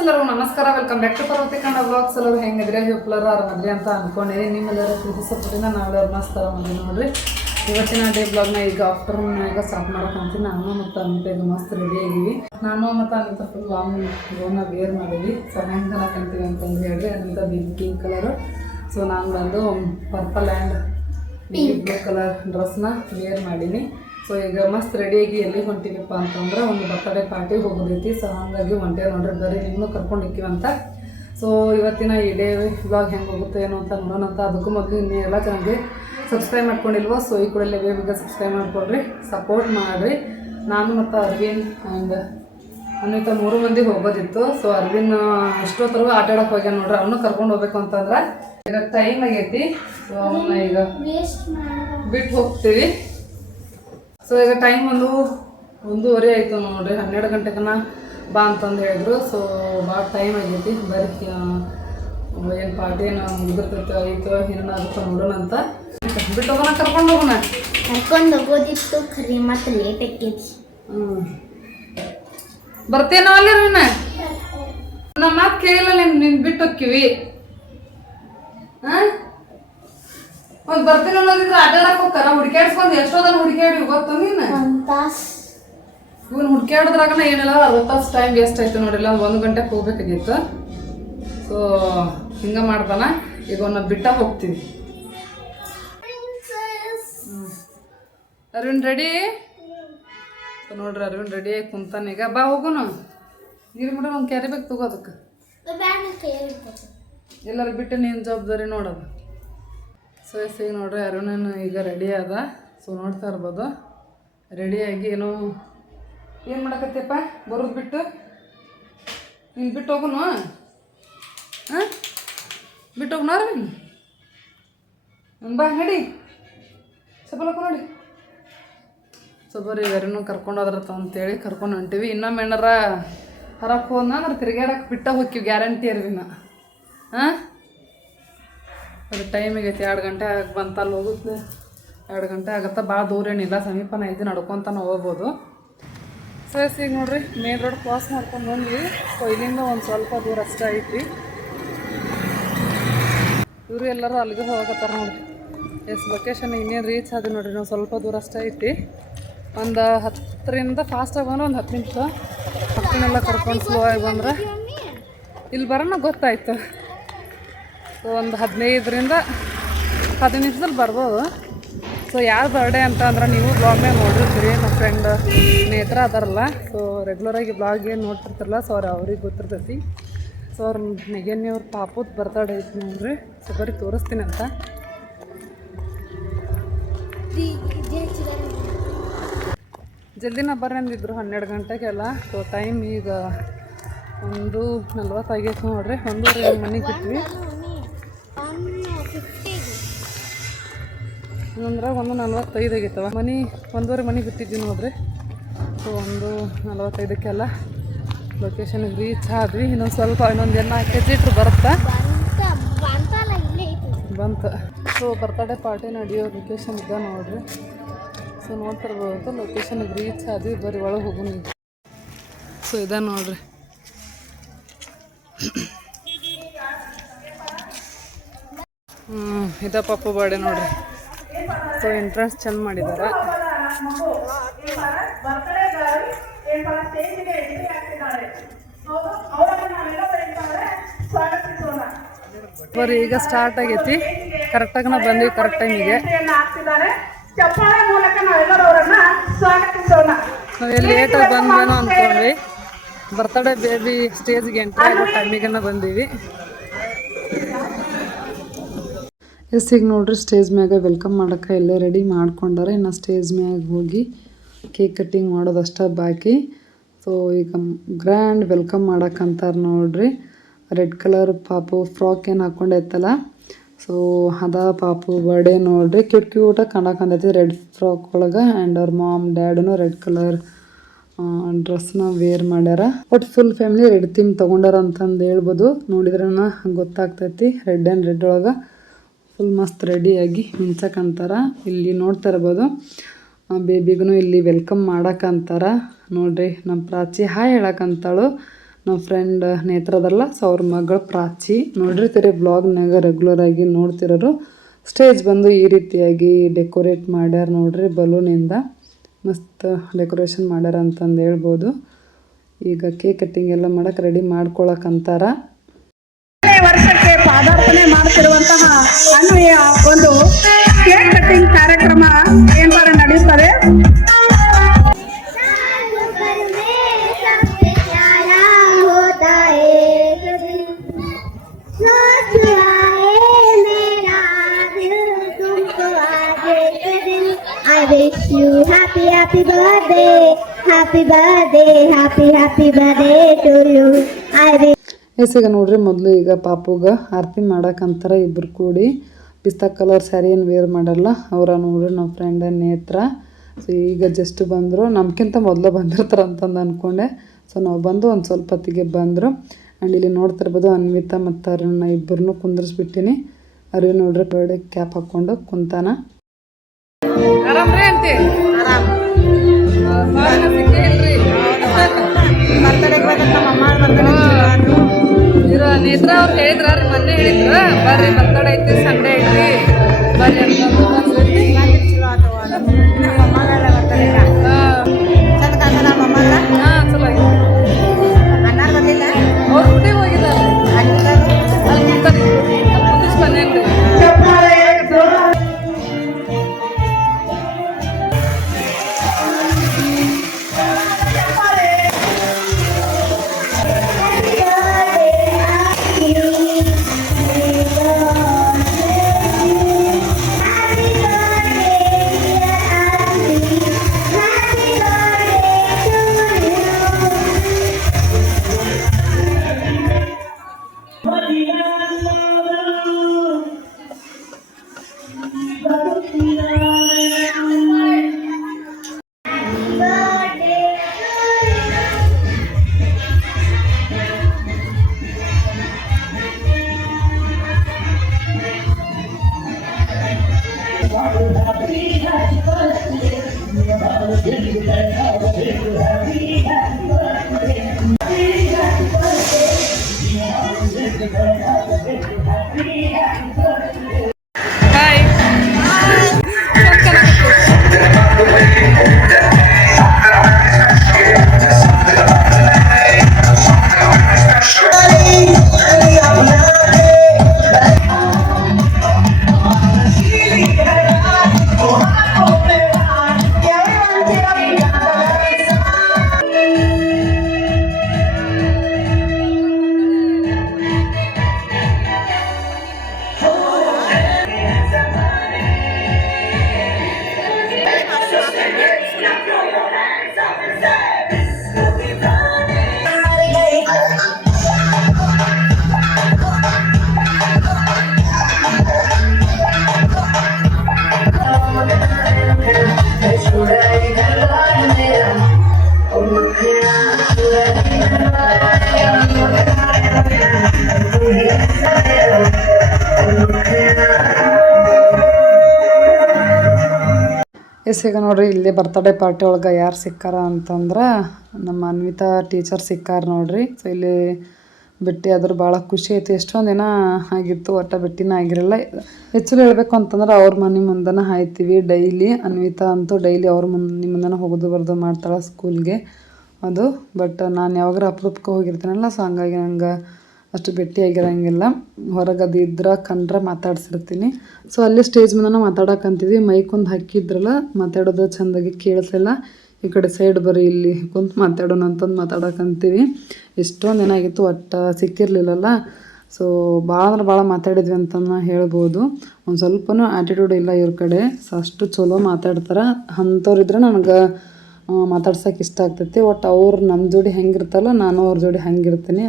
ಎಲ್ಲರಿಗೂ ನಮಸ್ಕಾರ. Welcome back to Parvati Kannada vlogs ಎಲ್ಲರೂ ಹೆಂಗಿದ್ರೆ ಹಿಪ್ಲರ ಆರಾಮದ್ರಿ ಅಂತ ಅನ್ಕೊಂಡೆ ನಿಮ್ಮೆಲ್ಲರ ಪ್ರೀತಿ ಸಪೋರ್ಟಿಂದ ಎಲ್ಲರೂ ಮಸ್ತ್ ಆರಾಮದ್ರಿ ನೋಡ್ರಿ. ಇವತ್ತಿನ ಡೇ ಬ್ಲಾಗ್ನ ಈಗ ಆಫ್ಟರ್ನೂನ್ ಈಗ ಸ್ಟಾರ್ಟ್ ಮಾಡ್ಕೊಂತೀನಿ ನಾನು ಮತ್ತು ಅಂತ ಈಗ ಮಸ್ತ್ ರೆಡಿ ಆಗಿವಿ ನಾನು ಮತ್ತು ಅಂತ ಫುಲ್ ಲಾಂಗ್ ಗೋನ ವೇರ್ ಮಾಡಿದ್ವಿ. ಸೊ ಹೆಂಗೆ ಕಲಾಕಂತೀವಿ ಅಂತಂದು ಹೇಳಿದ್ರೆ Amita big pink colour so ನಾನು ಬಂದು ಪರ್ಪಲ್ ಆ್ಯಂಡ್ ಬ್ಲೂ ಕಲರ್ ಡ್ರೆಸ್ನ ವೇರ್ ಮಾಡೀನಿ. ಸೊ ಈಗ ಮಸ್ತ್ ರೆಡಿಯಾಗಿ ಎಲ್ಲಿ ಹೊಂಟಿವಪ್ಪ ಅಂತಂದ್ರೆ ಒಂದು ಬರ್ತಡೇ ಪಾರ್ಟಿಗೆ ಹೋಗೋದೈತಿ. ಸೊ ಹಾಗಾಗಿ ಒಂಟೆ ನೋಡ್ರಿ ಬರೀ ನಿಮ್ಮನ್ನು ಕರ್ಕೊಂಡು ಅಂತ. ಸೊ ಇವತ್ತಿನ ಈ ಡೇ ಬ್ಲಾಗ್ ಹೆಂಗೆ ಹೋಗುತ್ತೆ ಏನೋ ಅಂತ ನೋಡೋಣ ಅಂತ. ಅದಕ್ಕೂ ಮೊದಲು ಇನ್ನೇ ಎಲ್ಲ ಚೆನ್ನಾಗಿ ಸಬ್ಸ್ಕ್ರೈಬ್ ಮಾಡ್ಕೊಂಡಿಲ್ವೋ ಸೊ ಈ ಕೂಡಲೇ ಬೇಗ ಬೇಗ ಸಬ್ಸ್ಕ್ರೈಬ್ ಮಾಡ್ಕೊಳ್ರಿ ಸಪೋರ್ಟ್ ಮಾಡಿರಿ. ನಾನು ಮತ್ತು ಅರವಿಂದ್ ಆ್ಯಂಡ್ ಅನ್ವಿತ ಮೂರು ಮಂದಿ ಹೋಗೋದಿತ್ತು. ಸೊ ಅರವಿಂದ್ ಎಷ್ಟೊತ್ತರೆಗೂ ಆಟ ಆಡೋಕೆ ಹೋಗ್ಯಾನ ನೋಡ್ರಿ. ಅವನು ಕರ್ಕೊಂಡು ಹೋಗ್ಬೇಕು ಅಂತಂದ್ರೆ ಈಗ ಟೈಮ್ ಆಗೈತಿ. ಸೊ ಅವನ್ನ ಈಗ ಬಿಟ್ಟು ಹೋಗ್ತೀವಿ. ಸೊ ಈಗ ಟೈಮ್ ಒಂದು ಒಂದೂವರೆ ಆಯಿತು ನೋಡ್ರಿ ಹನ್ನೆರಡು ಗಂಟೆಗನ ಬಾ ಅಂತಂದು ಹೇಳಿದ್ರು. ಸೊ ಭಾಳ ಟೈಮ್ ಆಗೈತಿ. ಬರ್ರಿ ಏನು ಪಾರ್ಟಿ ಏನೋ ಮುಗಿದಿರ್ತೈತೆ ಆಯ್ತು ಏನಾಗುತ್ತೋ ನೋಡೋಣ ಅಂತ. ಬಿಟ್ಟು ಹೋಗೋಣ ಕರ್ಕೊಂಡು ಹೋಗೋಣ? ಕರ್ಕೊಂಡು ಹೋಗೋದಿತ್ತು ಖರೀ ಮತ್ತೆ ಲೇಟ್ ಆಕೈತಿ ಹ್ಞೂ ಬರ್ತೇನೋ ಅಲ್ಲಿ ರೀನ ನಮ್ಮ ಮಾತು ಕೇಳಿಲ್ಲ ನಿನ್ ನಿನ್ ಬಿಟ್ಟು ಹೋಕ್ಕಿವಿ ಹಾಂ? ಒಂದು ಬರ್ತೀನಿ ಅನ್ನೋದಿದ್ರೆ ಅಡ್ಡಾಡಕ್ ಹೋಗ್ತಾರ? ಎಷ್ಟೋ ಎಷ್ಟೋದನ್ನ ಹುಡ್ಕ್ಯಾಡಿ ಗೊತ್ತು ನೀನು? ಒಂದ್ ತಾಸ್. ಇವನು ಹುಡ್ಕ್ಯಾಡೋದ್ರಾಗನ ಏನಿಲ್ಲ ಅರವತ್ತು ತಾಸು ಟೈಮ್ ವೇಸ್ಟ್ ಆಯ್ತು ನೋಡಿಲ್ಲ ಒಂದು ಗಂಟೆಗೆ ಹೋಗ್ಬೇಕಾಗಿತ್ತು. ಸೊ ಹಿಂಗ ಮಾಡ್ತಾನ ಈಗ ಅವನ್ನ ಬಿಟ್ಟ ಹೋಗ್ತೀವಿ ಅರವಿಂದ್ ರೆಡಿ ನೋಡ್ರಿ ಅರವಿಂದ್ ರೆಡಿ ಆಗಿ ಕುಂತಾನ ಈಗ. ಬಾ ಹೋಗೋಣ ನೀರು ಬಿಡ ಒಂದು ಕ್ಯಾರಿ ಬೇಕು ತಗೋ ಅದಕ್ಕೆ. ಎಲ್ಲರೂ ಬಿಟ್ಟು ನೀನು ಜವಾಬ್ದಾರಿ ನೋಡೋದು. ಸೊ ಎಸ್ ಈಗ ನೋಡ್ರಿ, ಅರುಣನ್ ಈಗ ರೆಡಿ ಅದ. ಸೊ ನೋಡ್ತಾ ಇರ್ಬೋದು. ರೆಡಿಯಾಗಿ ಏನೋ, ಏನು ಮಾಡಕತ್ತಪ್ಪ ಬರೋದು ಬಿಟ್ಟು? ನೀನು ಬಿಟ್ಟು ಹೋಗುನು? ಹಾಂ? ಬಿಟ್ಟು ಹೋಗ್ನಾರ ಬಾ, ನಡಿ. ಚಪ್ಪಲಕ್ಕ ನೋಡಿ. ಸೊ ಬರ್ರಿ ಇವೆರನೂ ಕರ್ಕೊಂಡು ಹೋದ್ರತ್ತ ಅಂತೇಳಿ ಕರ್ಕೊಂಡು ಹೊಂಟಿವಿ. ಇನ್ನೊಮ್ಮೆ ಏನಾರ ಹರಕ್ಕೆ ಹೋದ್ನ ಅಂದ್ರೆ ತಿರ್ಗಾಡಕ್ಕೆ ಬಿಟ್ಟ ಹೋಕ್ಕಿವಿ ಗ್ಯಾರಂಟಿ ಅರ್ವಿನ. ಹಾಂ? ಅದು ಆಗೈತಿ ಎರಡು ಗಂಟೆ ಆಗಿ ಬಂತಲ್ಲಿ ಹೋಗುತ್ತೆ. ಎರಡು ಗಂಟೆ ಆಗತ್ತೆ ಭಾಳ ದೂರ ಏನಿಲ್ಲ, ಸಮೀಪನ ಐತಿ, ನಡ್ಕೊತಾನೆ ಹೋಗ್ಬೋದು. ಸರ್ ಈಗ ನೋಡ್ರಿ ಮೇನ್ ರೋಡ್ ಕ್ರಾಸ್ ಮಾಡ್ಕೊಂಡು ಬಂದ್ವಿ. ಕೊಯ್ಲಿಂದ ಒಂದು ಸ್ವಲ್ಪ ದೂರ ಅಷ್ಟೇ ಐತಿ. ಇವರು ಎಲ್ಲರೂ ಅಲ್ಲಿಗೆ ಹೋಗತ್ತಾರ ನೋಡಿರಿ. ಎಸ್ ಲೊಕೇಶನ್ ಇನ್ನೇನು ರೀಚ್ ಆದ ನೋಡಿರಿ ನಾವು ಸ್ವಲ್ಪ ದೂರ ಅಷ್ಟೇ ಐತಿ. ಒಂದು ಹತ್ತರಿಂದ ಫಾಸ್ಟಾಗಿ ಬಂದ್ರೆ ಒಂದು ಹತ್ತು ನಿಮಿಷ. ಮಕ್ಕಳನ್ನೆಲ್ಲ ಕರ್ಕೊಂಡು ಸ್ಲೋ ಆಗಿ ಬಂದ್ರೆ. ಇಲ್ಲಿ ಬರೋಣ ಗೊತ್ತಾಯ್ತು. ಒಂದು ಹದಿನೈದರಿಂದ ಹದಿನೈದು ನಿಮಿಷದಲ್ಲಿ ಬರ್ಬೋದು. ಸೊ ಯಾರು ಬರ್ಡೇ ಅಂತ ಅಂದ್ರೆ ನೀವು ಬ್ಲಾಗ್ನೇ ನೋಡಿರ್ತೀರಿ. ನಮ್ಮ ಫ್ರೆಂಡ್ ನೇತ್ರ ಅದಾರಲ್ಲ. ಸೊ ರೆಗ್ಯುಲರಾಗಿ ಬ್ಲಾಗ್ ಏನು ನೋಡ್ತಿರ್ತಾರಲ್ಲ ಸೊ ಅವ್ರು ಅವ್ರಿಗೆ ಗೊತ್ತಿರ್ತೈತಿ. ಸೊ ಅವ್ರ ನೆಗೆನ್ನಿ ಅವ್ರ ಪಾಪದ ಬರ್ತಡೇ ಐತಿ ನೋಡ್ರಿ. ಸೊ ಬರೀ ತೋರಿಸ್ತೀನಿ ಅಂತ. ಜಲ್ದಿನ ಬರ್ರಿ ಅಂದಿದ್ರು ಹನ್ನೆರಡು ಗಂಟೆಗೆಲ್ಲ. ಸೊ ಟೈಮ್ ಈಗ ಒಂದು ನಲ್ವತ್ತಾಗೈತೆ ನೋಡ್ರಿ. ಒಂದೂವರೆ ಮನೆಗೆ ಬಿಟ್ವಿ. ಅಂದ್ರೆ ಒಂದು ನಲ್ವತ್ತೈದು ಆಗೈತವ. ಮನೆ, ಒಂದೂವರೆ ಮನೆ ಬಿಟ್ಟಿದ್ವಿ ನೋಡ್ರಿ. ಸೊ, ಒಂದು ನಲ್ವತ್ತೈದಕ್ಕೆಲ್ಲ ಲೊಕೇಶನ್ಗೆ ರೀಚ್ ಆದ್ವಿ. ಇನ್ನೊಂದು ಸ್ವಲ್ಪ, ಇನ್ನೊಂದು ನಾಲ್ಕು ಕೆ ಜಿ ಇಟ್ರು ಬರುತ್ತಾ? ಬಂತು. ಸೊ ಬರ್ತಡೇ ಪಾರ್ಟಿ ನಡೆಯೋ ಲೊಕೇಶನ್ ಇದ್ದ ನೋಡ್ರಿ. ಸೊ ನೋಡ್ತಿರ್ಬೋದು. ಲೊಕೇಶನ್ಗೆ ರೀಚ್ ಆದ್ವಿ. ಬರೀ ಒಳಗೆ ಹೋಗೋಣ ಸೊ ಇದೆ ನೋಡ್ರಿ ಹ್ಞೂ ಇದ ಪಪ್ಪು ಬಾಡಿ ನೋಡ್ರಿ. ಸೊ ಎಂಟ್ರೆನ್ಸ್ ಚೆಂದ ಮಾಡಿದ್ದಾರೆ ಬರೀ ಈಗ ಸ್ಟಾರ್ಟ್ ಆಗೈತಿ. ಕರೆಕ್ಟಾಗಿ ನಾವು ಬಂದ್ವಿ ಕರೆಕ್ಟ್ ಟೈಮಿಗೆ ಚಪ್ಪಾಳೆ ಮೂಲಕ ನಾವೆಲ್ಲರೂ ಸ್ವಾಗತಿಸೋಣ ನಾವು ಎಲ್ಲಿ ಲೇಟಾಗಿ ಬಂದ್ವೇನೋ ಅಂದ್ಕೊಂಡ್ವಿ ಬರ್ತಡೇ ಬೇಬಿ ಸ್ಟೇಜ್ಗೆ ಎಂಟ್ರಿ ಆಗೋ ಟೈಮಿಗೆನ ಬಂದೀವಿ. ಎಸ್, ಈಗ ನೋಡ್ರಿ ಸ್ಟೇಜ್ ಮ್ಯಾಗ ವೆಲ್ಕಮ್ ಮಾಡೋಕೆ ಎಲ್ಲ ರೆಡಿ ಮಾಡ್ಕೊಂಡಾರೆ. ಇನ್ನು ಸ್ಟೇಜ್ ಮ್ಯಾಗ ಹೋಗಿ ಕೇಕ್ ಕಟ್ಟಿಂಗ್ ಮಾಡೋದಷ್ಟೇ ಬಾಕಿ. ಸೊ ಈಗ ಗ್ರ್ಯಾಂಡ್ ವೆಲ್ಕಮ್ ಮಾಡೋಕ್ಕಂತಾರೆ ನೋಡ್ರಿ. ರೆಡ್ ಕಲರ್ ಪಾಪು ಫ್ರಾಕ್ ಏನು ಹಾಕೊಂಡೈತಲ್ಲ? ಸೊ ಅದ ಪಾಪು ಬರ್ಡೇ ನೋಡ್ರಿ. ಕ್ಯೂಟ್ ಕ್ಯೂಟಾಗಿ ಕಾಣಕಂತೈತಿ ರೆಡ್ ಫ್ರಾಕ್ ಒಳಗೆ ಆ್ಯಂಡ್ ಅವ್ರ ಮಾಮ್ ಡ್ಯಾಡನು ರೆಡ್ ಕಲರ್ ಡ್ರೆಸ್ನ ವೇರ್ ಮಾಡ್ಯಾರ. But full family red theme ತೊಗೊಂಡಾರ ಅಂತಂದು ಹೇಳ್ಬೋದು. ನೋಡಿದ್ರೆ ಗೊತ್ತಾಗ್ತೈತಿ. ರೆಡ್ ಆ್ಯಂಡ್ ರೆಡ್ ಒಳಗೆ ಫುಲ್ ಮಸ್ತ್ ರೆಡಿಯಾಗಿ ಮಿಂಚಕ್ಕಂತಾರ ಇಲ್ಲಿ ನೋಡ್ತಾ ಇರ್ಬೋದು ಬೇಬಿಗೂ ಇಲ್ಲಿ ವೆಲ್ಕಮ್ ಮಾಡಕ್ಕಂತಾರ ನೋಡ್ರಿ ನಮ್ಮ ಪ್ರಾಚಿ ಹಾಯ್ ಹೇಳಕ್ಕಂತಾಳು ನಮ್ಮ ಫ್ರೆಂಡ್ ನೇತ್ರದಲ್ಲ ಸೊ ಮಗಳು ಪ್ರಾಚಿ. ನೋಡಿರ್ತೀರಿ ಬ್ಲಾಗ್ನಾಗ ರೆಗ್ಯುಲರ್ ಆಗಿ ನೋಡ್ತಿರೋರು. ಸ್ಟೇಜ್ ಬಂದು ಈ ರೀತಿಯಾಗಿ ಡೆಕೋರೇಟ್ ಮಾಡ್ಯಾರ ನೋಡ್ರಿ ಬಲೂನಿಂದ ಮಸ್ತ್ ಡೆಕೋರೇಷನ್ ಮಾಡ್ಯಾರ ಅಂತಂದು ಹೇಳ್ಬೋದು. ಈಗ ಕೇಕ್ ಕಟ್ಟಿಂಗ್ ಎಲ್ಲ ಮಾಡಕ್ಕೆ ರೆಡಿ ಮಾಡ್ಕೊಳಕ್ಕಂತಾರ ಪಾದಾರ್ಪಣೆ ಮಾಡುತ್ತಿರುವಂತಹ ಅನ್ವಯ ಒಂದು ಕೇಕ್ ಕಟ್ಟಿಂಗ್ ಕಾರ್ಯಕ್ರಮ ಏರ್ಪಡನ್ನಿಡುತ್ತದೆ ನಡೆಯುತ್ತದೆ? ಪರಮೇಶ್ವರನಾದೆ ಸತ್ಯಾಯೇ मेरा दिल तुमको आज एक दिन happy birthday happy happy to you ಅರೆ ಎಸ್ ಈಗ ನೋಡ್ರಿ ಮೊದಲು ಈಗ ಪಾಪುಗೆ ಆರತಿ ಮಾಡಕ್ಕಂತಾರ ಇಬ್ಬರು ಕೂಡಿ. ಪಿಸ್ತಾ ಕಲರ್ ಸ್ಯಾರಿ ಏನು ವೇರ್ ಮಾಡಲ್ಲ ಅವರ ನೋಡ್ರಿ ನಮ್ಮ ಫ್ರೆಂಡ್ ನೇತ್ರ. ಸೊ ಈಗ ಜಸ್ಟ್ ಬಂದರು ನಮ್ಗಿಂತ ಮೊದಲು ಬಂದಿರ್ತಾರೆ ಅಂತಂದು ಅಂದ್ಕೊಂಡೆ ಸೊ ನಾವು ಬಂದು ಒಂದು ಸ್ವಲ್ಪ ಹೊತ್ತಿಗೆ ಬಂದರು. ಆ್ಯಂಡ್ ಇಲ್ಲಿ ನೋಡ್ತಿರ್ಬೋದು ಅನ್ವಿತಾ ಮತ್ತು ಅರುಣ ಇಬ್ಬರನ್ನೂ ಕುಂದ್ರಿಸ್ಬಿಟ್ಟಿನಿ. ಅರಿವು ನೋಡ್ರಿ ಬರ್ಡೆ ಕ್ಯಾಪ್ ಹಾಕ್ಕೊಂಡು ಕುಂತಾನ. ಇರೋ ನೇತ್ರ ಅವ್ರು ಹೇಳಿದ್ರ ಮೊನ್ನೆ ಹೇಳಿದ್ರು ಬರ್ರಿ ಬರ್ತಡೇ ಐತಿ ಸಂಡೇ ಐತಿ ಬರ್ರಿ ಹಾಯ್ ಎಸ್, ಈಗ ನೋಡ್ರಿ, ಇಲ್ಲಿ ಬರ್ತಡೇ ಪಾರ್ಟಿ ಒಳಗೆ ಯಾರು ಸಿಕ್ಕಾರ ಅಂತಂದ್ರೆ ನಮ್ಮ ಅನ್ವಿತಾ ಟೀಚರ್ ಸಿಕ್ಕಾರ ನೋಡ್ರಿ. ಸೊ ಇಲ್ಲಿ ಬಿಟ್ಟು ಅದ್ರ ಭಾಳ ಖುಷಿ ಐತಿ ಎಷ್ಟೊಂದು ದಿನ ಆಗಿತ್ತು, ಒಟ್ಟ ಬಿಟ್ಟಿನ ಆಗಿರಲ್ಲ. ಹೆಚ್ಚು ಹೇಳಬೇಕು ಅಂತಂದ್ರೆ ಅವ್ರ ಮನೆ ಮುಂದನ ಹಾಯ್ತೀವಿ ಡೈಲಿ ಅನ್ವಿತಾ ಅಂತೂ ಡೈಲಿ ಅವ್ರ ಮನೆ ಮುಂದನ ಹೋಗೋದು ಬರೋದು ಮಾಡ್ತಾಳೆ ಸ್ಕೂಲ್ಗೆ ಅದು ಬಟ್ ನಾನು ಯಾವಾಗಾರ ಅಪರೂಪಕ್ಕೆ ಹೋಗಿರ್ತೀನಲ್ಲ ಸೊ ಹಂಗಾಗಿ ನಂಗೆ ಅಷ್ಟು ಭೇಟಿ ಆಗಿರಂಗಿಲ್ಲ ಹೊರಗೆ ಅದು ಇದ್ರೆ ಕಂಡ್ರೆ ಮಾತಾಡ್ಸಿರ್ತೀನಿ. ಸೊ ಅಲ್ಲಿ ಸ್ಟೇಜ್ ಮುಂದೆ ಮಾತಾಡೋಕಂತೀವಿ ಒಂದು ಹಾಕಿದ್ರಲ್ಲ, ಮಾತಾಡೋದು ಚೆಂದಾಗಿ ಕೇಳಿಸ್ಲಿಲ್ಲ. ಈ ಕಡೆ ಸೈಡ್ ಬರೀ ಇಲ್ಲಿ ಕುಂತು ಮಾತಾಡೋಣ ಅಂತಂದು ಮಾತಾಡೋಕಂತೀವಿ ಎಷ್ಟೊಂದು ಏನಾಗಿತ್ತು ಒಟ್ಟು ಸಿಕ್ಕಿರಲಿಲ್ಲಲ್ಲ. ಸೊ ಭಾಳ ಅಂದ್ರೆ ಭಾಳ ಮಾತಾಡಿದ್ವಿ ಅಂತಂದು ಹೇಳ್ಬೋದು. ಒಂದು ಸ್ವಲ್ಪನೂ ಆ್ಯಟಿಟ್ಯೂಡ್ ಇಲ್ಲ ಇವ್ರ ಕಡೆ. ಸೊ ಅಷ್ಟು ಚಲೋ ಮಾತಾಡ್ತಾರೆ. ಅಂಥವ್ರಿದ್ರೆ ನನಗೆ ಮಾತಾಡ್ಸೋಕೆ ಇಷ್ಟ ಆಗ್ತೈತಿ. ಒಟ್ಟು ಅವ್ರು ನಮ್ಮ ಜೋಡಿ ಹೆಂಗಿರ್ತಲ್ಲ ನಾನು ಅವ್ರ ಜೋಡಿ ಹಂಗಿರ್ತೀನಿ.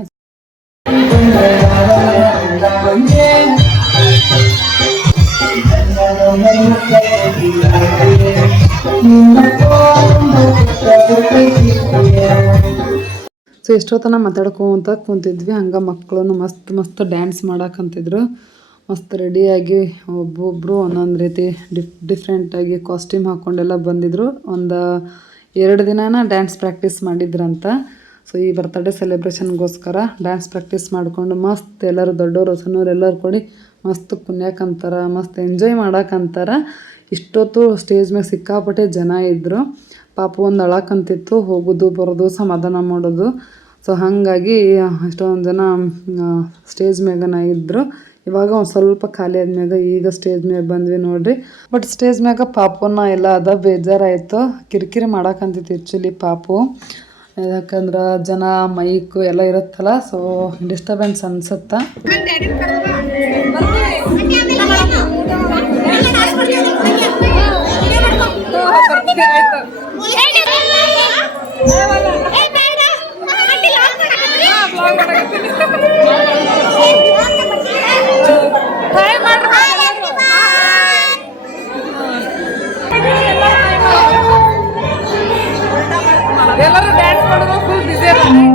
ಸೊ ಎಷ್ಟೊತ್ತನ ಮಾತಾಡ್ಕೊಂತ ಕುಂತಿದ್ವಿ, ಹಂಗೆ ಮಕ್ಕಳು ಮಸ್ತ್ ಮಸ್ತ್ ಡ್ಯಾನ್ಸ್ ಮಾಡಕ್ಕಂತಿದ್ರು ಮಸ್ತ್ ರೆಡಿಯಾಗಿ ಒಬ್ಬೊಬ್ಬರು ಒಂದೊಂದು ರೀತಿ ಡಿಫ್ ಡಿಫ್ರೆಂಟಾಗಿ ಕಾಸ್ಟ್ಯೂಮ್ ಹಾಕ್ಕೊಂಡೆಲ್ಲ ಬಂದಿದ್ರು. ಒಂದು ಎರಡು ದಿನನ ಡ್ಯಾನ್ಸ್ ಪ್ರಾಕ್ಟೀಸ್ ಮಾಡಿದ್ರಂತ. ಸೊ ಈ ಬರ್ತಡೇ ಸೆಲೆಬ್ರೇಷನ್ಗೋಸ್ಕರ ಡ್ಯಾನ್ಸ್ ಪ್ರಾಕ್ಟೀಸ್ ಮಾಡಿಕೊಂಡು ಮಸ್ತ್ ಎಲ್ಲರೂ ದೊಡ್ಡವರು ಸಣ್ಣವ್ರು ಎಲ್ಲರೂ ಕೂಡಿ ಮಸ್ತ್ ಕುನ್ಯಾಕಂತಾರ ಮಸ್ತ್ ಎಂಜಾಯ್ ಮಾಡಕ್ಕಂತಾರ. ಇಷ್ಟೊತ್ತು ಸ್ಟೇಜ್ ಮೇಲೆ ಸಿಕ್ಕಾಪಟ್ಟೆ ಜನ ಇದ್ದರು ಪಾಪ ಒಂದು ಅಳಕಂತಿತ್ತು, ಹೋಗೋದು, ಬರೋದು, ಸಮಾಧಾನ ಮಾಡೋದು. ಸೊ ಹಾಗಾಗಿ ಎಷ್ಟೊಂದು ಜನ ಸ್ಟೇಜ್ ಮ್ಯಾಗನ ಇದ್ದರು ಇವಾಗ ಒಂದು ಸ್ವಲ್ಪ ಖಾಲಿ ಆದ್ಮ್ಯಾಗ ಈಗ ಸ್ಟೇಜ್ ಮ್ಯಾಗ ಬಂದ್ವಿ ನೋಡ್ರಿ. ಬಟ್ ಸ್ಟೇಜ್ ಮ್ಯಾಗ ಪಾಪನ ಎಲ್ಲ ಅದ, ಬೇಜಾರಾಯಿತು. ಕಿರಿಕಿರಿ ಮಾಡಕ್ಕಂತಿತ್ತು ಆ್ಯಕ್ಚುಲಿ ಪಾಪು. ಯಾಕಂದ್ರೆ ಜನ ಮೈಕ್ ಎಲ್ಲ ಇರುತ್ತಲ್ಲ ಸೊ ಡಿಸ್ಟರ್ಬೆನ್ಸ್ ಅನ್ಸುತ್ತಾ. ಎಲ್ಲರೂ ಡ್ಯಾನ್ಸ್ ಮಾಡೋದು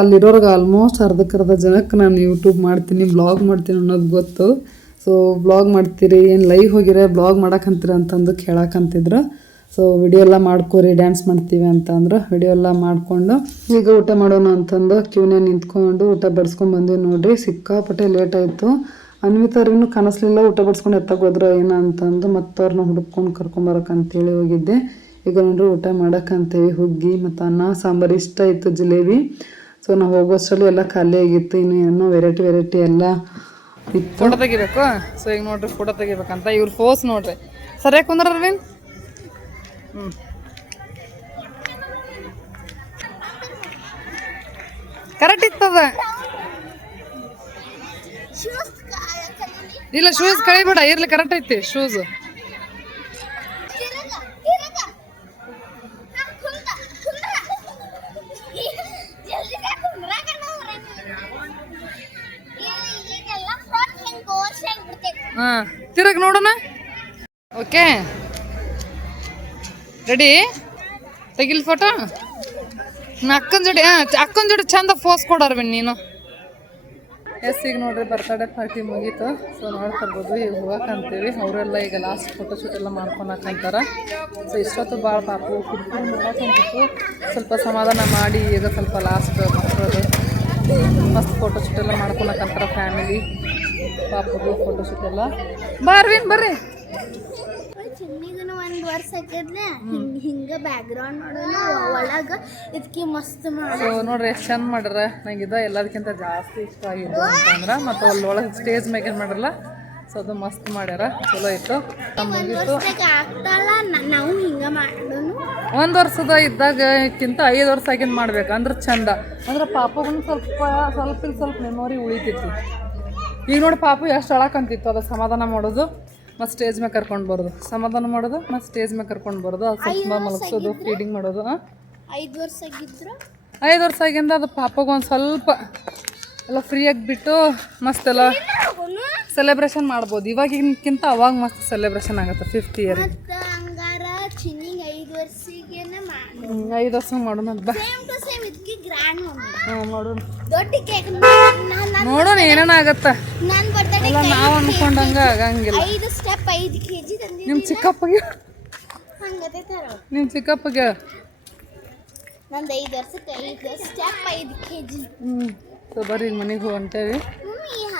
ಅಲ್ಲಿರೋರ್ಗೆ ಆಲ್ಮೋಸ್ಟ್ ಅರ್ಧಕ್ಕರ್ಧ ಜನಕ್ಕೆ ನಾನು ಯೂಟ್ಯೂಬ್ ಮಾಡ್ತೀನಿ ಬ್ಲಾಗ್ ಮಾಡ್ತೀನಿ ಅನ್ನೋದು ಗೊತ್ತು. ಸೊ ಬ್ಲಾಗ್ ಮಾಡ್ತೀರಿ, ಏನು ಲೈವ್ ಹೋಗಿರ ಬ್ಲಾಗ್ ಮಾಡಕ್ಕಂತೀರ ಅಂತಂದು ಕೇಳಕ್ಕಂತಿದ್ರು ಸೊ ವಿಡಿಯೋ ಎಲ್ಲ ಮಾಡ್ಕೋರಿ ಡ್ಯಾನ್ಸ್ ಮಾಡ್ತೀವಿ ಅಂತ ವಿಡಿಯೋ ಎಲ್ಲ ಮಾಡಿಕೊಂಡು ಈಗ ಊಟ ಮಾಡೋಣ ಅಂತಂದು ಕ್ಯೂನೇ ನಿಂತ್ಕೊಂಡು ಊಟ ಬಡಿಸ್ಕೊಂಡು ಬಂದ್ವಿ ನೋಡಿರಿ. ಸಿಕ್ಕಾಪಟ್ಟೆ ಲೇಟ್ ಆಯಿತು. ಅನ್ವಿತವ್ರಿಗೂ ಕನಸ್ಲಿಲ್ಲ ಊಟ ಬಡಿಸ್ಕೊಂಡು ಹೋದ್ರೆ ಏನ ಅಂತಂದು ಮತ್ತೆ ಅವ್ರನ್ನ ಕರ್ಕೊಂಬರಕ್ಕೆ ಕರ್ಕೊಂಬರಕ್ಕಂತೇಳಿ ಹೋಗಿದ್ದೆ. ಈಗ ನೋಡ್ರಿ ಊಟ ಮಾಡೋಕ್ಕಂತೇವಿ ಹುಗ್ಗಿ ಮತ್ತು ಅನ್ನ, ಸಾಂಬಾರು ಇಷ್ಟ ಇತ್ತು ಜಿಲೇಬಿ. ಸೊ ನಾವು ಹೋಗೋಷ್ಟರಲ್ಲಿ ಎಲ್ಲ ಖಾಲಿ ಆಗಿತ್ತು. ಇನ್ನು ಏನೋ ವೆರೈಟಿ ವೆರೈಟಿ ಎಲ್ಲ ಫೋಟೋ ತೆಗಿಬೇಕು? ಸೊ ಈಗ ನೋಡ್ರಿ ಫೋಟೋ ತೆಗಿಬೇಕಂತ. ಇವ್ರ ಫೋಸ್ ನೋಡ್ರಿ. ಸರಿಯಾಗಿ ಕುಂದ್ರ ಅರವಿಂದ್? ಹ್ಞೂ ಕರೆಕ್ಟ್ ಇತ್ತದ? ಇಲ್ಲ ಶೂಸ್ ಕಳಿಬೇಡ. ಇರ್ಲಿ ಕರೆಕ್ಟ್ ಐತಿ ಶೂಸ್ ಹಾ ತಿರುಗ್ ನೋಡೋಣ ಓಕೆ ರೆಡಿ ತೆಗಿಲ್ ಫೋಟೋ ಅಕ್ಕನ ಜೋಡಿ ಹಾಂ ಅಕ್ಕನ ಜೋಡಿ ಚಂದ ಫೋಸ್ ಕೊಡೋರ್ಬೇನ್ ನೀನು. ಎಸ್ ಈಗ ನೋಡ್ರಿ ಬರ್ತಡೇ ಪಾರ್ಟಿ ಮುಗೀತು. ಸೊ ನೋಡ್ಕೊಬೋದು ಈಗ ಹೋಗಕ್ಕಂತೀವಿ ಅವರೆಲ್ಲ ಈಗ ಲಾಸ್ಟ್ ಫೋಟೋ ಶೂಟ್ ಎಲ್ಲ ಮಾಡ್ಕೊಳಕ್ಕಂತಾರ ಸೊ ಇಷ್ಟೊತ್ತು ಭಾಳ ಪಾಪು. ಕುಡ್ಕೊಂಡು ಮಾಡಕ್ಕಂತಿತ್ತು ಸ್ವಲ್ಪ ಸಮಾಧಾನ ಮಾಡಿ ಈಗ ಸ್ವಲ್ಪ ಲಾಸ್ಟ್ ಮಕ್ಕಳದು ಮಸ್ತ್ ಫೋಟೋ ಶೂಟ್ ಎಲ್ಲ ಮಾಡ್ಕೊಳಕ್ಕಂತಾರ ಫ್ಯಾಮಿಲಿ ಪಾಪದು ಫೋಟೋ ಶೂಟ್ ಎಲ್ಲ. ಬರ್ರಿ. ಬರ್ರಿ ಒಂದ್ ವರ್ಷ ಆಗಿದ್ಲೆ ಹಿಂಗ ಹಿಂಗ ಬ್ಯಾಕ್ ಗ್ರೌಂಡ್ ಮಾಡೋಣ ಒಳಗ ಇದಕ್ಕೆ ಮಸ್ತ್ ಮಾಡ ನೋಡ್ರಿ ಎಷ್ಟು ಚಂದ ಮಾಡ್ಯಾರ. ನಂಗೆ ಇದ ಎಲ್ಲದಕ್ಕಿಂತ ಜಾಸ್ತಿ ಇಷ್ಟ ಆಗಿದ್ದು ಅಂತಂದ್ರೆ ಮತ್ತು ಅಲ್ಲಿ ಒಳಗೆ ಸ್ಟೇಜ್ ಮ್ಯಾಗ ಏನು ಮಾಡ್ಯಾರಲ್ಲ ಸೊ ಅದು ಮಸ್ತ್ ಮಾಡ್ಯಾರ. ಚಲೋ ಇತ್ತು. ಮುಗೀತು ವರ್ಷಕ್ಕೆ ಆಗ್ತಾಳ ನ- ನಾವು ಹಿಂಗ ಮಾಡೋನು. ಒಂದು ವರ್ಷದ ಇದ್ದಾಗಕ್ಕಿಂತ ಐದು ವರ್ಷ ಆಗಿಂದ ಮಾಡ್ಬೇಕು ಅಂದ್ರೆ ಚಂದ. ಅಂದ್ರೆ ಪಾಪಗೂ ಸ್ವಲ್ಪ ಸ್ವಲ್ಪ ಸ್ವಲ್ಪ ಮೆಮೊರಿ ಉಳಿತಿತ್ತು. ಈಗ ನೋಡಿ ಪಾಪು ಎಷ್ಟು ಅಳಕಂತಿತ್ತು ಅದು ಸಮಾಧಾನ ಮಾಡೋದು. ಮತ್ತು ಸ್ಟೇಜ್ ಮೇಲೆ ಕರ್ಕೊಂಡು ಬರೋದು. ಸಮಾಧಾನ ಮಾಡೋದು ಮತ್ತು ಸ್ಟೇಜ್ ಮೇಲೆ ಕರ್ಕೊಂಡು ಬರೋದು. ಅದು ಸ್ವಲ್ಪ ಮಲಗಿಸೋದು ಫೀಡಿಂಗ್ ಮಾಡೋದು ಐದು ವರ್ಷ ಆಗಿದ್ರು? ಐದು ವರ್ಷ ಆಗಿಂದ ಅದು ಪಾಪಗೆ ಒಂದು ಸ್ವಲ್ಪ ಎಲ್ಲ ಫ್ರೀಯಾಗಿ ಬಿಟ್ಟು ಮಸ್ತೆಲ್ಲ ಎಲ್ಲ ಸೆಲೆಬ್ರೇಷನ್ ಮಾಡ್ಬೋದು. ಇವಾಗಿನಕ್ಕಿಂತ ಅವಾಗ ಮಸ್ತ್ ಸೆಲೆಬ್ರೇಷನ್ ಆಗುತ್ತೆ ಫಿಫ್ತ್ ಇಯರ್ ವರ್ಷಿಗೆನ ಐದು ವರ್ಷ ಮಾಡೋಣ ಬಾ. ಸೇಮ್ ಟು ಸೇಮ್ ಇದಕ್ಕೆ ಗ್ರ್ಯಾಂಡ್ ಮಾಡೋಣ ಹಾಂ ಮಾಡೋಣ. ದೊಡ್ಡ ಕೇಕ್ ನೋಡೋಣ ಏನೇನಾಗತ್ತ ನನ್ನ ಬರ್ತಡೇ ಎಲ್ಲ ನಾವು ಅನ್ಕೊಂಡಂಗ ಆಗಂಗಿಲ್ಲ. ಐದು ಸ್ಟೆಪ್ ಐದು ಕೆ ಜಿ ತಂದಿದ್ದೀನಿ. ನಿಮ್ಮ ಚಿಕ್ಕಪ್ಪಗೆ ಹಂಗತೆ ತರ. ನಿಮ್ಮ ಚಿಕ್ಕಪ್ಪಗೆ ನಂದು ಐದು ವರ್ಷಕ್ಕೆ ಐದು ಸ್ಟೆಪ್ ಐದು ಕೆ ಜಿ ಹ್ಞೂ ಸೊ ಬರ್ರಿ ಮನೆಗೆ ಹೊಂಟೇವಿ.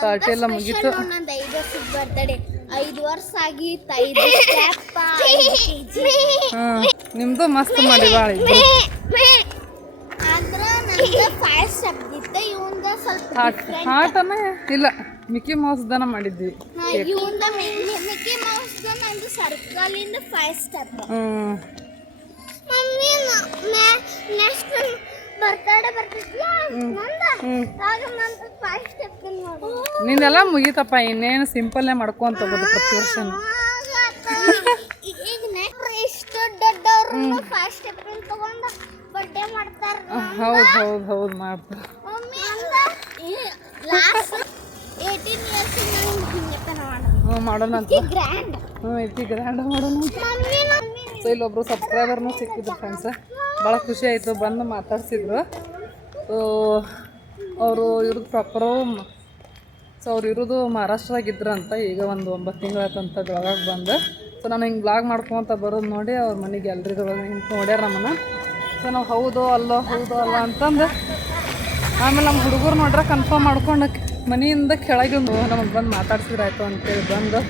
ಪಾರ್ಟಿ ಎಲ್ಲ ಮುಗೀತು. ನಂದು ಐದು ವರ್ಷದ ಬರ್ತಡೇ ಐದು ವರ್ಷ ಆಗಿತ್ತು ಐದು ಸ್ಟೆಪ್ ಕೆಜಿ ಹಾಂ. ನಿಮ್ಮದು ಮಸ್ತ್ ಮಾಡಿ ಭಾಳ ಹಾಟ್ ಹಾಟನ ಇಲ್ಲ ಮಿಕ್ಕಿ ಮೌಸ್ ದನ ಮಾಡಿದ್ವಿ. ನಿನ್ನೆಲ್ಲ ಮಿಕ್ಕಿ ಮೌಸ್ ನಂದು ಸರ್ಕಲ್ ಇಂದ ಫೈವ್ ಸ್ಟೆಪ್ ಹ್ಞೂ ಮಮ್ಮಿ ನೆಕ್ಸ್ಟ್ ಬರ್ತಡೇ ಬರ್ತೈತಿಲ್ಲ ನಂದ? ಆಗ ನಂದು ಫೈವ್ ಸ್ಟೆಪ್ ನೋಡು. ನಿಂದೆಲ್ಲ ಮುಗೀತಪ್ಪ ಇನ್ನೇನು ಸಿಂಪಲ್ನೇ ಮಾಡ್ಕೊಂತ ಹೋಗೋದು ಪ್ರತಿ ವರ್ಷ ಈಗ ನೆಕ್ಸ್ಟ್ ಇಷ್ಟು ತಗೊಂಡು ಬರ್ಡೇ ಮಾಡ್ತಾರ ಹೌದು ಹೌದು ಹೌದು ಮಾಡ್ತಾರೆ. ಮಮ್ಮಿ ಲಾಸ್ಟ್ ಏಯ್ಟೀನ್ ಇಯರ್ಸ್ ನಂಗೆ ಹಿಂಗಪ್ಪನ ಮಾಡೋದು. ಹ್ಞೂ ಮಾಡೋಣ ಅಂತ. ಗ್ರ್ಯಾಂಡ್ ಹ್ಞೂ ಮಾಡೋಣ ಸೊ ಇಲ್ಲೊಬ್ರು ಸಬ್ಸ್ಕ್ರೈಬರ್ನೂ ಸಿಕ್ಕಿದ್ರು ಫ್ರೆಂಡ್ಸ್ ಭಾಳ ಖುಷಿ ಆಯಿತು ಬಂದು ಮಾತಾಡ್ಸಿದ್ರು. ಸೊ ಅವರು ಇರೋದು ಪ್ರಾಪರ್ ಸೊ ಅವ್ರು ಇರೋದು ಮಹಾರಾಷ್ಟ್ರದಾಗಿದ್ರಂತ ಈಗ ಒಂದು ಒಂಬತ್ತು ತಿಂಗಳಾಯ್ತಂತ ಬೆಳಗಾಗೆ ಬಂದು. ಸೊ ನಾನು ಹಿಂಗೆ ಬ್ಲಾಗ್ ಮಾಡ್ಕೊತ ಬರೋದು ನೋಡಿ ಅವ್ರ ಮನೆಗೆ ಎಲ್ರಿಗೂ ಹಿಂಗೆ ನೋಡ್ಯಾರ ನಮ್ಮನ್ನು. ಸೊ ನಾವು ಹೌದೋ ಅಲ್ಲೋ, ಹೌದೋ ಅಲ್ಲ ಅಂತಂದು ಆಮೇಲೆ ನಮ್ಮ ಹುಡುಗರು ನೋಡ್ರೆ ಕನ್ಫರ್ಮ್ ಮಾಡ್ಕೊಂಡು ಮನೆಯಿಂದ ಕೆಳಗಿಂದು ನಮಗೆ ಬಂದು ಮಾತಾಡ್ಸಿದ್ರಾಯ್ತು ಅಂತೇಳಿ ಬಂದು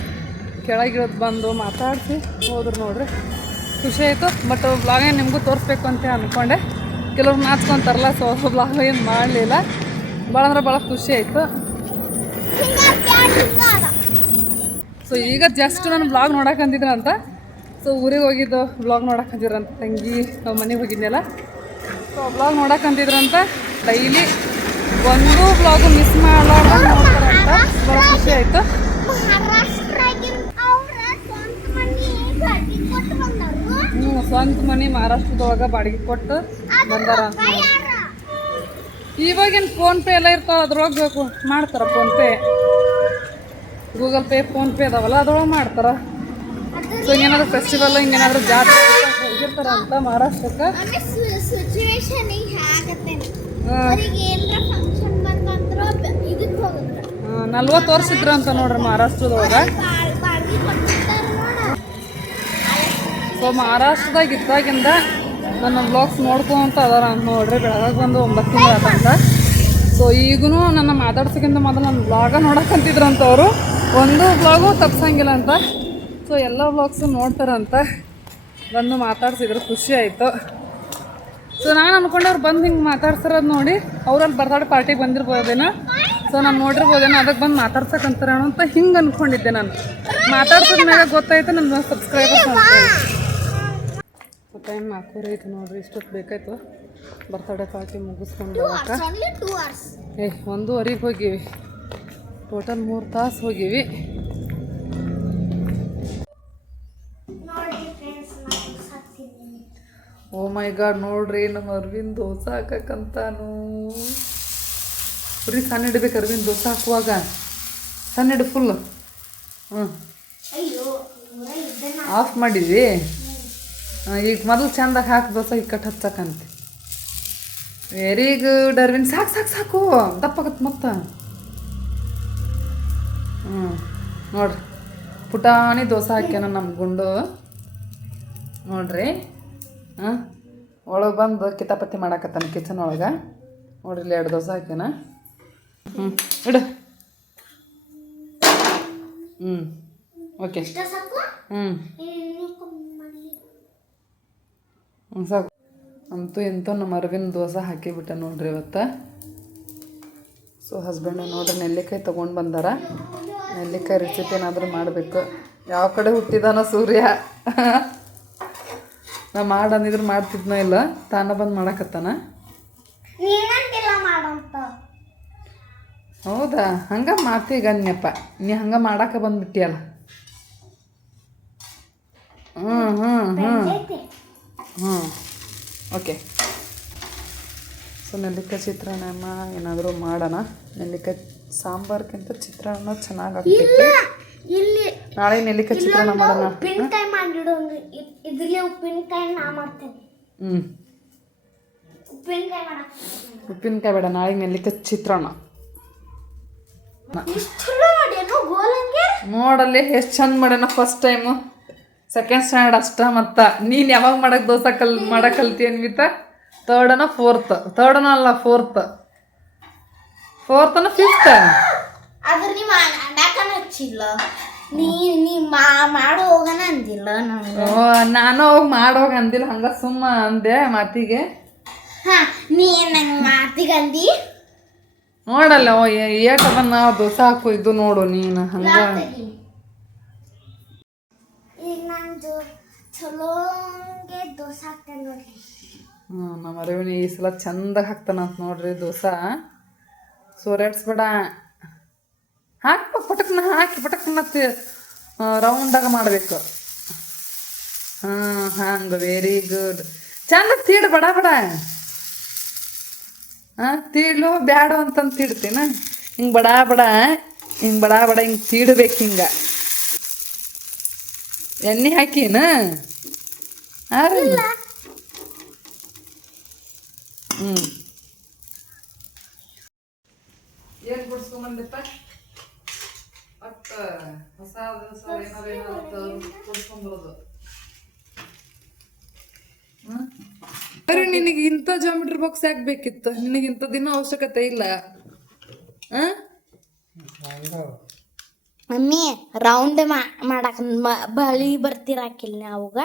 ಕೆಳಗಿಳಿದು ಬಂದು ಮಾತಾಡಿಸಿ ಹೋದ್ರು ನೋಡ್ರಿ. ಖುಷಿ ಆಯಿತು ಬಟ್ ಬ್ಲಾಗ್ ನಿಮಗೂ ತೋರಿಸ್ಬೇಕು ಅಂತ ಅಂದ್ಕೊಂಡೆ ಕೆಲವ್ರು ನಾಚ್ಕೊಂತಾರಲ್ಲ ಸೊ ಬ್ಲಾಗ್ ಏನು ಮಾಡಲಿಲ್ಲ. ಭಾಳ ಅಂದ್ರೆ ಭಾಳ ಖುಷಿ ಆಯಿತು. ಸೊ ಈಗ ಜಸ್ಟ್ ನಾನು ಬ್ಲಾಗ್ ನೋಡಕ್ಕಂತಿದ್ರು ಅಂತ ಸೊ ಊರಿಗೆ ಹೋಗಿದ್ದು ಬ್ಲಾಗ್ ನೋಡಕ್ಕಂತಿದ್ರಂತ ತಂಗಿ ನಾವು ಮನೆಗೆ ಹೋಗಿದ್ನಲ್ಲ. ಸೊ ಬ್ಲಾಗ್ ನೋಡಕ್ಕಂತಿದ್ರಂತ ಡೈಲಿ ಒಂದು ಬ್ಲಾಗು ಮಿಸ್ ಮಾಡಲಾರ್ದ ನೋಡ್ತಾರಂತ. ಭಾಳ ಖುಷಿ ಆಯಿತು. ಹ್ಞೂ ಸ್ವಂತ ಮನೆ ಮಹಾರಾಷ್ಟ್ರದೊಳಗೆ ಬಾಡಿಗೆ ಕೊಟ್ಟು ಬಂದಾರ ಅಂತ ಇವಾಗೇನು ಫೋನ್ಪೇ ಎಲ್ಲ ಇರ್ತಾವ, ಅದ್ರೊಳಗೆ ಮಾಡ್ತಾರ ಫೋನ್ಪೇ ಗೂಗಲ್ ಪೇ ಫೋನ್ಪೇ ಅದಾವಲ್ಲ ಅದ್ರೊಳಗೆ ಮಾಡ್ತಾರೆ. ಸೊ ಹಿಂಗೇನಾದ್ರು ಫೆಸ್ಟಿವಲ್ ಹಿಂಗೇನಾದ್ರು ಜಾತ್ರೆ ಹೋಗಿರ್ತಾರ ಅಂತ ಮಹಾರಾಷ್ಟ್ರಕ್ಕೆ. ನಲ್ವತ್ತು ವರ್ಷ ಇದ್ರ ಅಂತ ನೋಡ್ರಿ ಮಹಾರಾಷ್ಟ್ರದೊಳಗೆ ಸೊ ಮಹಾರಾಷ್ಟ್ರದಾಗ ಇದ್ದಾಗಿಂದ ನನ್ನ ಬ್ಲಾಗ್ಸ್ ನೋಡ್ಕೊಂತ ಅದಾರ ಅಂತ ನೋಡ್ರಿ. ಬೆಳಗಾಗ ಬಂದು ಒಂಬತ್ತು ತಿಂಗಳು ಆತಂತ ಸೊ ಈಗೂ ನನ್ನ ಮಾತಾಡ್ಸೋಕ್ಕಿಂತ ಮೊದಲು ನನ್ನ ಬ್ಲಾಗ ನೋಡಕ್ಕಂತಿದ್ರಂತ ಅವರು ಒಂದು ಬ್ಲಾಗು ತಪ್ಸಂಗಿಲ್ಲ ಅಂತ. ಸೊ ಎಲ್ಲ ಬ್ಲಾಗ್ಸು ನೋಡ್ತಾರಂತ. ಬಂದು ಮಾತಾಡ್ಸಿದ್ರು, ಖುಷಿ ಆಯಿತು. ಸೊ ನಾನು ಅನ್ಕೊಂಡೆ ಅವ್ರು ಬಂದು ಹಿಂಗೆ ಮಾತಾಡ್ಸಿರೋದು ನೋಡಿ, ಅವ್ರಲ್ಲಿ ಬರ್ತಾಡೆ ಪಾರ್ಟಿಗೆ ಬಂದಿರ್ಬೋದೇನೋ. ಸೊ ನಾನು ನೋಡಿರ್ಬೋದೇನೋ ಅದಕ್ಕೆ ಬಂದು ಮಾತಾಡ್ಸಕ್ಕಂತಾರೇನೋ ಅಂತ ಹಿಂಗೆ ಅನ್ಕೊಂಡಿದ್ದೆ ನಾನು. ಮಾತಾಡ್ಸೋದ್ ಮೇಲೆ ಗೊತ್ತಾಯ್ತು ನನ್ನ ಸಬ್ಸ್ಕ್ರೈಬರ್ಸ್ ಅಂತ. ಟೈಮ್ ಹಾಕೋರೈತು ನೋಡ್ರಿ, ಇಷ್ಟೊತ್ತು ಬೇಕಾಯ್ತು. ಬರ್ತಡೇ ಪಾರ್ಟಿ ಮುಗಿಸ್ಕೊಂಡು ಏ ಒಂದೂವರೆಗೆ ಹೋಗಿವಿ. ಟೋಟಲ್ ಮೂರು ತಾಸು ಹೋಗಿವಿ. ಓ ಮೈ ಗಾಡ್ ನೋಡ್ರಿ ನಮ್ಮ ಅರವಿಂದ್ ದೋಸೆ ಹಾಕಕ್ಕಂತಾನು ಬರೀ ಸಣ್ಣ ಇಡ್ಬೇಕು ಅರವಿಂದ್ ದೋಸೆ ಹಾಕುವಾಗ. ಸಣ್ಣ ಇಡು ಫುಲ್ ಹ್ಞೂ ಆಫ್ ಮಾಡಿದ್ವಿ. ಈಗ ಮೊದಲು ಚಂದಾಗ ಹಾಕಿ ದೋಸೆ ಈಗ ಕಟ್ ಹಚ್ಚಕ್ಕಂತೆ ವೆರಿ ಗುಡ್ ಅರವಿಂದ್ ಸಾಕು ಸಾಕು ಸಾಕು. ದಪ್ಪಾಗತ್ತೆ ಮತ್ತೆ. ಹ್ಞೂ ನೋಡ್ರಿ. ಪುಟಾಣಿ ದೋಸೆ ಹಾಕ್ಯಾನ ನಮ್ಮ ಗುಂಡು. ನೋಡ್ರಿ. ಹಾಂ? ಒಳಗೆ ಬಂದು ಕಿತಾಪತಿ ಮಾಡಾಕತ್ತಾನ ಕಿಚನ್ ಒಳಗೆ. ನೋಡ್ರಿ ಇಲ್ಲಿ ಎರಡು ದೋಸೆ ಹಾಕ್ಯಾನ. ಹ್ಞೂ ಇಡು. ಹ್ಞೂ ಓಕೆ. ಹ್ಞೂ ಹ್ಞೂ ಸಾಕು. ಅಂತೂ ಇಂಥ ನಮ್ಮ ಅರವಿಂದ್ ದೋಸೆ ಹಾಕಿಬಿಟ್ಟೆ ನೋಡ್ರಿ ಇವತ್ತು. ಸೊ ಹಸ್ಬೆಂಡ್ ನೋಡ್ರಿ ನೆಲ್ಲಿಕಾಯಿ ತೊಗೊಂಡು ಬಂದಾರ. ನೆಲ್ಲಿಕಾಯಿ ರೆಸಿಪಿ ಏನಾದರೂ ಮಾಡಬೇಕು. ಯಾವ ಕಡೆ ಹುಟ್ಟಿದಾನೋ ಸೂರ್ಯ. ನಾ ಮಾಡಂದಿದ್ರೆ ಮಾಡ್ತಿದ್ನೋ ಇಲ್ಲ ತಾನ ಬಂದು ಮಾಡಕತ್ತಾನ? ಹೌದಾ? ಹಂಗೆ ಮಾಡ್ತಿ ಅನ್ಯಪ್ಪ. ನೀ ಹಂಗೆ ಮಾಡಕ್ಕೆ ಬಂದ್ಬಿಟ್ಟಿಯಲ್ಲ. ಹ್ಞೂ ಹ್ಞೂ ಹ್ಞೂ ಹ್ಞೂ ಓಕೆ ಸೊ ನೆಲ್ಲಿಕಾಯಿ ಚಿತ್ರಾನ್ನ ಏನಾದರೂ ಮಾಡೋಣ? ನೆಲ್ಲಿಕಾಯಿ ಸಾಂಬಾರ್ಗಿಂತ ಚಿತ್ರಾನ್ನ ಚೆನ್ನಾಗಿ ಆಗ್ತೈತಿ ನಾಳೆ ನೆಲ್ಲಿಕಾಯಿ ಚಿತ್ರಾನ್ನ ಮಾಡೋಣ. ಉಪ್ಪಿನಕಾಯಿ ಮಾಡಿಡು ಇದ್ರಲ್ಲಿ ಉಪ್ಪಿನಕಾಯಿ ನಾ ಮಾಡ್ತೇನೆ. ಹ್ಞೂ ಉಪ್ಪಿನಕಾಯಿ ಉಪ್ಪಿನಕಾಯಿ ಬೇಡ ನಾಳೆ ನೆಲ್ಲಿಕಾಯಿ ಚಿತ್ರಾನ್ನ. ನೋಡಲ್ಲಿ ಎಷ್ಟು ಚಂದ ಮಾಡೋಣ ಫಸ್ಟ್ ಟೈಮು ಸೆಕೆಂಡ್ ಸ್ಟ್ಯಾಂಡರ್ಡ್ ಅಷ್ಟ ಮತ್ತು. ನೀನು ಯಾವಾಗ ಮಾಡಕ್ಕೆ ದೋಸೆ ಕಲ್ ಮಾಡಕ್ಕೆ ಕಲ್ತಿ ಅನ್ವಿತ? ತರ್ಡನ ಫೋರ್ತ್ ತರ್ಡನ ಅಲ್ಲ ಫೋರ್ತ್ ಫೋರ್ತನ ಫಿಫ್ತ್ ನಿಮ್ಮ ಅಂಡಾಕನ ಹಚ್ಚಿಲ್ಲ ನೀ ನೀ ಮಾ ಮಾಡೋ ಹೋಗನ ಅಂದಿಲ್ಲ ನಾನು ಹೋಗಿ ಮಾಡೋಗ ಅಂದಿಲ್ಲ ಹಂಗ ಸುಮ್ಮ ಅಂದೆ ಮಾತಿಗೆ. ಹಾ ನೀ ನಂಗೆ ಮಾತಿಗಂದಿ ನೋಡಲ್ಲ ಏಟ್ ಅದನ್ನ ನಾವು ದೋಸೆ ಹಾಕು ಇದು ನೋಡು ನೀನು ಹಂಗ. ಈಗ ಚಲೋಂಗೆ ದೋಸೆ ಹಾಕ್ತಾನೆ ನೋಡ್ರಿ. ಹ್ಞೂ ನಮ್ಮ ಅರಿವಿನ ಈ ಸಲ ಚಂದಾಗ ಹಾಕ್ತಾನಂತ ನೋಡ್ರಿ ದೋಸೆ. ಸೋರ್ಯಾಡ್ಸ್ಬೇಡ ಹಾಕ್ಪ, ಪಟಕ್ನ ಹಾಕಿ, ಪಟಕ್ನ ರೌಂಡಾಗ ಮಾಡಬೇಕು. ಹಾಂ ಹಂಗೆ ವೆರಿ ಗುಡ್ ಚಂದ ತೀಡ್, ಬಡ ಬಡ. ಹಾಂ ತೀಡ್ಲು ಬ್ಯಾಡು ಅಂತಂದು ತೀಡ್ತೀನ? ಹಿಂಗೆ ಬಡ ಬಡ. ಹಿಂಗೆ ಬಡ ಬಡ, ಹಿಂಗೆ ತೀಡ್ಬೇಕು ಹಿಂಗೆ. ಎಣ್ಣೆ ಹಾಕಿನ? ಹಾಂ ರೀ ಹ್ಞೂ ಏನು ಕುಡ್ಸ್ಕೊಂಬಂದಿಪ್ಪ? ಒಟ್ಟ ಹೊಸ ಏನಾರ ಏನಾರ ಕುಡ್ಸ್ಕೊಂಬರೋದು. ಅರೆ ನಿನಗೆ ಇಂಥ ಜಾಮಿಟ್ರಿ ಬಾಕ್ಸ್ ಯಾಕೆ ಬೇಕಿತ್ತು ನಿನಗೆ ಇಂಥದ್ದಿನ ಅವಶ್ಯಕತೆ ಇಲ್ಲ. ಆ? ಮಮ್ಮಿ ರೌಂಡ್ ಮಾಡಕ್ ಬಳಿ ಬರ್ತಿರಾಕಿಲ್ಲ ಅವಾಗ